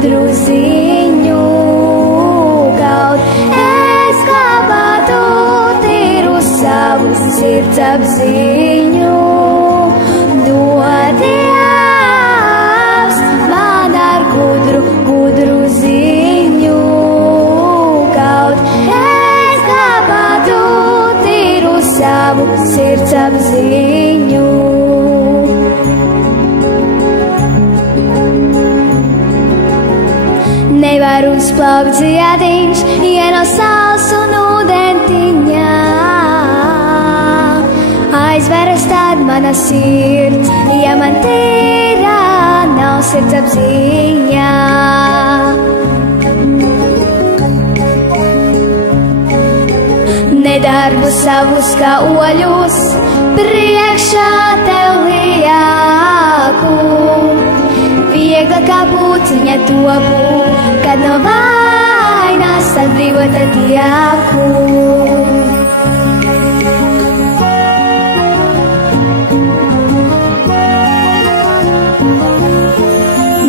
gudru ziņu kaut. Es glabātu tīru savu sirds apziņu. Dod Dievs man ar gudru ziņu kaut. Es glabātu tīru savu sirds apziņu. Nevar uzplaukt ziediņš, ja nav saules un ūdentiņā. Aizveras tad mana sirds, ja man tīrā nav sirds apziņā. Nedarbus savus kā oļus, priekšā tev lieku. Viegla kā puciņa topu, kad no vainas atbrīvota tieku.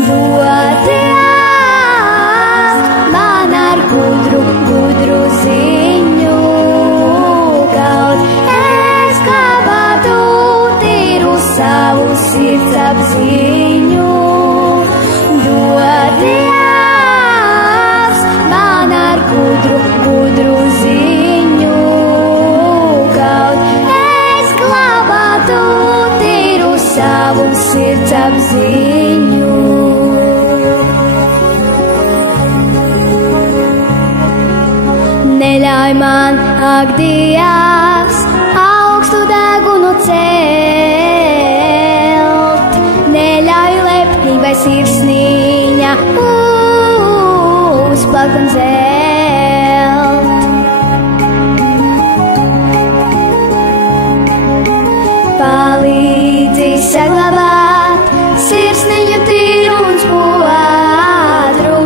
Dod Dievs man ar gudru ziņu kaut. Es glabātu tīru savu sirds apziņu. Dod Dievs man ar gudru ziņu kaut. Es glabātu tīru savu sirds apziņu. Neļauj man, ak, Dievs, augstu degunu celt. Neļauj lepnībai sirsniņa uzplaukt un zelt. Palīdzi saglabāt sirsniņu tīru un spodru.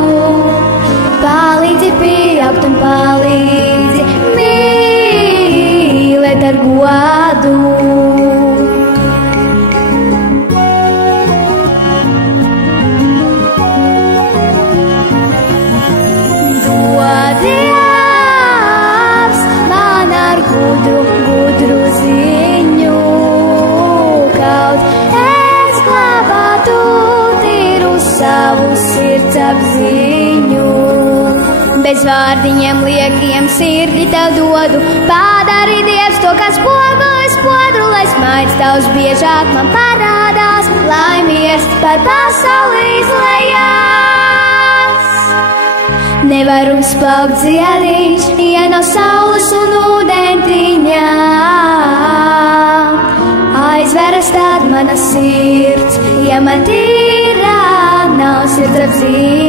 Palīdzi pieaugt un palīdzi mīlēt ar godu. Dod Dievs man ar gudru ziņu kaut. Es glabātu tīru savu sirds apziņu. Bez vārdiņiem liekiem sirdi tev dodu. Padari Dievs to, kas spoguļ spodru, lai smaids tavs biežāk man parādās, lai miers par pasauli izlejās. Nevar uzplaukt ziediņš, ja nav saules un ūdentiņā. Aizveras tad mana sirds, ja man tīrā nav sirds apziņa.